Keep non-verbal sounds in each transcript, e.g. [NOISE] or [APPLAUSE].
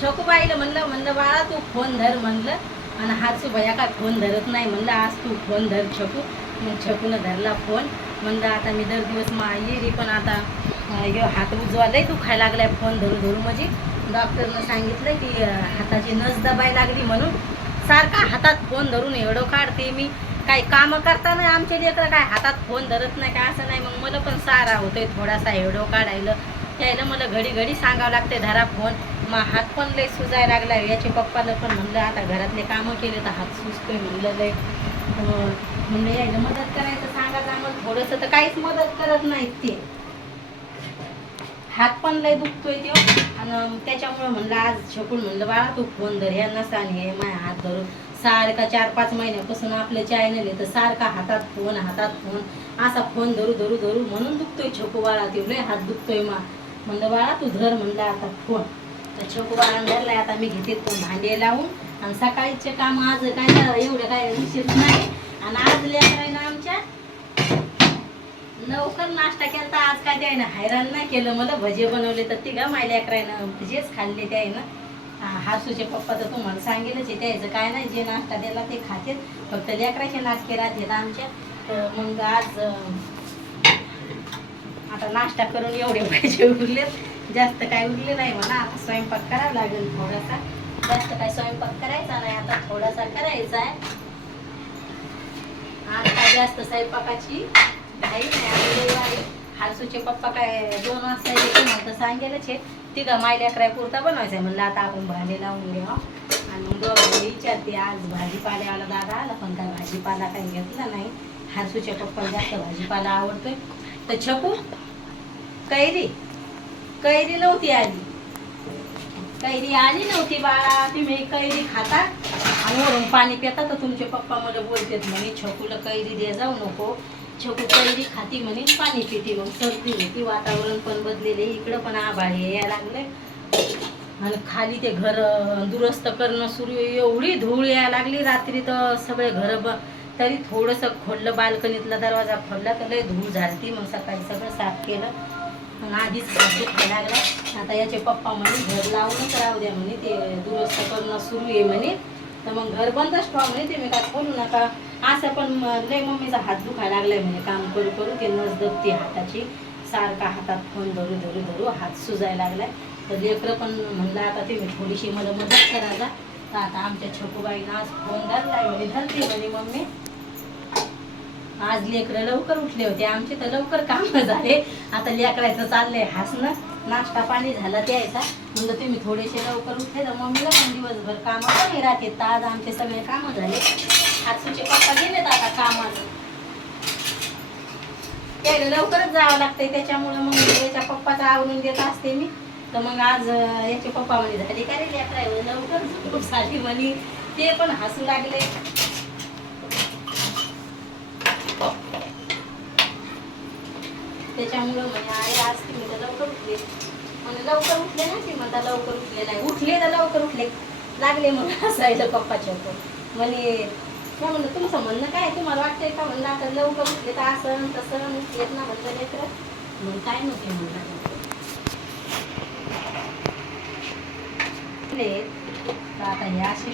छोकूबाईला म्हणलं म्हणलं बाळा तू फोन धर म्हणलं. आणि हातसू भया का फोन धरत नाही. म्हणलं आज तू फोन धर छकू. मग छकूनं धरला फोन. म्हणलं आता मी दर दिवस मा येरी पण आता हात उजवा लय दुखायला लागलाय फोन धरून धरून. म्हणजे डॉक्टरनं सांगितलं की हाताची नस दबाय लागली म्हणून. सारखा हातात फोन धरून एवढं काढते मी. काही कामं करताना आमच्या लेकरं काय हातात फोन धरत नाही काय असं नाही. मग मला पण सारा होतोय थोडासा एवढं काढायला. त्याला मला घडी घडी सांगावं लागते धरा फोन. मग हात पण लय सुजायला लागला याच्या पप्पाला पण म्हणलं आता घरातले कामं केले तर हात सुजतोय म्हणलं लय. म्हणलं यायला मदत करायचं सांगा चांगलं थोडंसं तर काहीच मदत करत नाहीत ते. हात पण लय दुखतोय तो आणि त्याच्यामुळे म्हणलं आज छकून म्हणलं बाळा तू फोन धर ह्या नसा आणि हे माझ्या हात धरून. सारखा चार पाच महिन्यापासून आपलं चॅनल आहे तर सारखा हातात फोन हातात फोन. असा फोन धरू धरू धरू म्हणून दुखतोय छकू बाळा ते लय हात दुखतोय मा. म्हणलं बाळा तू धर म्हणलं आता फोन. तर छकू बाळा आता मी घेते तो भांडे लावून. आणि सकाळीचे काम आज काय एवढं काय विशेष नाही. आणि आज लेकरायला आमच्या लवकर नाश्ता केला तर आज काय त्यानं हैराण नाही केलं. मला भजे बनवले तर ती गा माझ्या लेकरायनं भजेच खाल्ले त्यानं हासूचे पप्पा तर तुम्हाला सांगेलच आहे त्याचं काय नाही जे नाश्ता दिला ते खातेत फक्त लेकराचे नाचके राहते ना आमच्या. तर मग आज आता नाश्ता करून एवढे भजे उरलेत. जास्त काय उरले नाही मला आता स्वयंपाक करावा लागेल थोडासा. जास्त काय स्वयंपाक करायचा नाही आता थोडासा करायचा आहे. आता जास्त स्वयंपाकाची घाई नाही रविवारी हारसूचे पप्पा काय दोन वाजता येते म्हणतं सांगेलच आहे तिघं मायल्या कराय पुरता बनवायचा आहे म्हणलं आता आपण भांडे लावून घ्या आणि मग विचारते आज भाजीपाल्यावाला दादा आला पण काय भाजीपाला काही घेतला नाही. हारसूच्या पप्पाला जास्त भाजीपाला आवडतोय. तर छकू कैरी कैरी नव्हती आली. कैरी आली नव्हती बाळा. तुम्ही कैरी खाता. आणि वरून पाणी पिता तर तुमचे पप्पा मला बोलतात म्हणे छकूला कैरी दे जाऊ नको. छकू कैरी खाती म्हणे पाणी पिती मग सर्दी होती वातावरण पण बदलेले इकडं पण आभाळ हे यायला लागले. आणि खाली ते घर दुरुस्त करणं सुरू एवढी धूळ यायला लागली रात्री तर सगळे घर ब तरी थोडंसं खोललं बाल्कनीतला दरवाजा खोलला तर लय धूळ झालती. मग सकाळी सगळं साफ केलं. आणि आधीच हात दुखायला लागला. आता याचे पप्पा म्हणे घर लावूनच राहू द्या म्हणे ते दुरुस्त करणं सुरू आहे म्हणे. तर मग घर बंदच ठेवा म्हणे तुम्ही काय करू नका. असं पण लय मम्मीचा हात दुखायला लागलाय म्हणे काम करू करू ते नस दबते हाताची. सारखा हातात फोन धरू धरू धरू हात सुजायला लागलाय. तर लेकरं पण म्हणलं आता तुम्ही थोडीशी मला मदत करायला तर आता आमच्या छोटूबाईनं आज फोन धरलाय म्हणे धरते म्हणे मम्मी. आज लेकरं लवकर उठले होते. आमचे तर लवकर काम झाले. आता लेकरायचं चाललंय हसणं. नाश्ता पाणी झाला द्यायचा म्हणलं तुम्ही थोडेसे लवकर उठले तर मम्मीला पण दिवसभर कामं कमी राहते तर आज आमचे सगळे कामं झाले. हातसूचे पप्पा गेलेत आता कामाला त्याला लवकरच जावं लागतंय. त्याच्यामुळं मग याच्या पप्पाचं आवरून देत असते मी. तर मग आज याचे पप्पा म्हणे झाली का रे लेकराय लवकर झोप झाली म्हणे. ते पण हसू लागले. त्याच्यामुळं म्हणे अरे आज ती तर लवकर उठले. म्हणे लवकर उठले ना की म्हणता लवकर उठले नाही. उठले तर लवकर उठले. लागले मग. [LAUGHS] हसायला पप्पाच्या होतं म्हणे काय म्हणलं तुमचं म्हणणं काय? तुम्हाला वाटतंय का म्हणलं आता लवकर उठले तर असं तसं येत ना म्हणलं लेकर? मग काय नव्हते म्हणलं? आता हे असे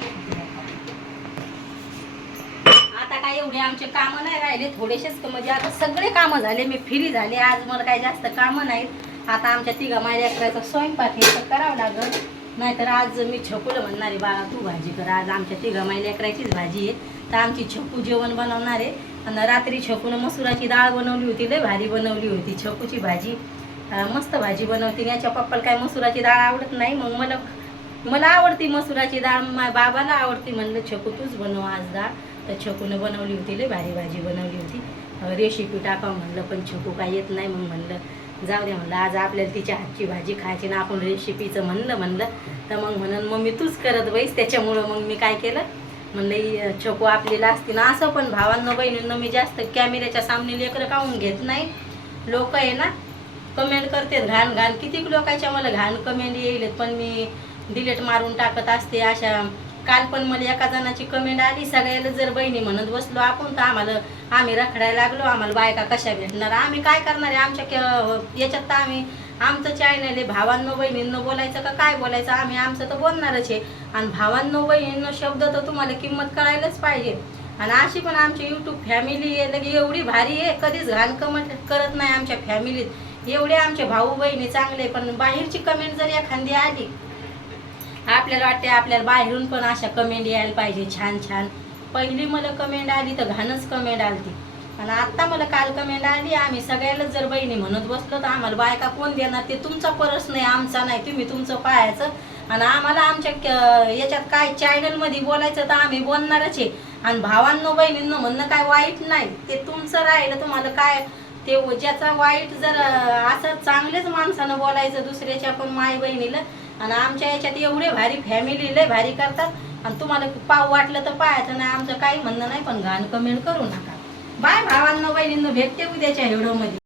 आता. काय एवढे आमचे कामं नाही राहिले थोडेसेच म्हणजे आता सगळे कामं झाले मी फ्री झाले. आज मला काही जास्त कामं नाहीत. आता आमच्या तिघा माझ्या करायचा स्वयंपाक हे तर करावं लागल. नाहीतर आज मी छकूला म्हणणारे आहे बाळा तू भाजी कर. आज आमच्या तिघा मायल्या करायचीच भाजी आहे. तर आमची छकू जेवण बनवणार आहे. आणि रात्री छकूनं मसुराची डाळ बनवली होती लय भारी बनवली होती छकूची भाजी. मस्त भाजी बनवते. याच्या पप्पाला काय मसुराची डाळ आवडत नाही मग मला मला आवडती मसुराची डाळ माझ्या बाबाला आवडती म्हणलं छकू तूच बनव आज डाळ. तर छकूनं बनवली होती लय भारी भाजी बनवली होती. रेसिपी टाका म्हणलं पण छकू काय येत नाही मग म्हणलं. जाऊ दे म्हणलं आज आपल्याला तिच्या हातची भाजी खायची ना आपण रेसिपीचं म्हणलं म्हणलं. तर मग म्हणून मग मी तूच करत बैस. त्याच्यामुळं मग मी काय केलं? म्हणलं छकू आपल्याला असती ना असं पण भावांना बहिणींना मी जास्त कॅमेऱ्याच्या सामने लेकरं काढून घेत नाही. लोक आहे ना कमेंट करतात घाण घाण. कितीक लोकांच्या मला घाण कमेंट येईल पण मी डिलेट मारून टाकत असते अशा काल पण मला एका जणाची कमेंट आली सगळ्याला जर बहिणी म्हणत बसलो आपण तर आम्हाला आम्ही रखडायला लागलो आम्हाला बायका कशा भेटणार? आम्ही काय करणार आहे? आमच्या क- याच्यात तर आम्ही आमचं चॅनल आहे भावांनो बहिणींनो बोलायचं का काय बोलायचं? आम्ही आमचं तर बोलणारच आहे. आणि भावांनो बहिणींनो शब्द तर तुम्हाला किंमत कळायलाच पाहिजे. आणि अशी पण आमची यूट्यूब फॅमिली आहे लगे एवढी भारी आहे कधीच घाण कमेंट करत नाही आमच्या फॅमिलीत एवढे आमचे भाऊ बहिणी चांगले पण बाहेरची कमेंट जर एखादी आली आपल्याला वाटते आपल्याला बाहेरून पण अशा कमेंट यायला पाहिजे. छान छान. पहिली मला कमेंट आली तर घाणच कमेंट आली आणि आत्ता मला काल कमेंट आली. आम्ही सगळ्यालाच जर बहिणी म्हणत बसलो तर आम्हाला बायका कोण देणार? ते तुमचा परस नाही आमचा नाही. तुम्ही तुमचं पाहायचं. आणि आम्हाला आमच्या याच्यात काय चॅनलमध्ये बोलायचं तर आम्ही बोलणारच आहे. आणि भावांनो बहिणींनो म्हणणं काय वाईट नाही. ते तुमचं राहिलं तुम्हाला काय? ते ज्याचा वाईट जर असं चांगलेच माणसानं बोलायचं दुसऱ्याच्या पण माय बहिणीला आणि आमच्या याच्यात एवढे भारी फॅमिली लय भारी करतात. आणि तुम्हाला पाव वाटलं तर पाहायचं नाही आमचं काही म्हणणं नाही पण घाण कमेंट करू नका. बाय भावांना बहिणींना भेटते उद्याच्या व्हिडिओमध्ये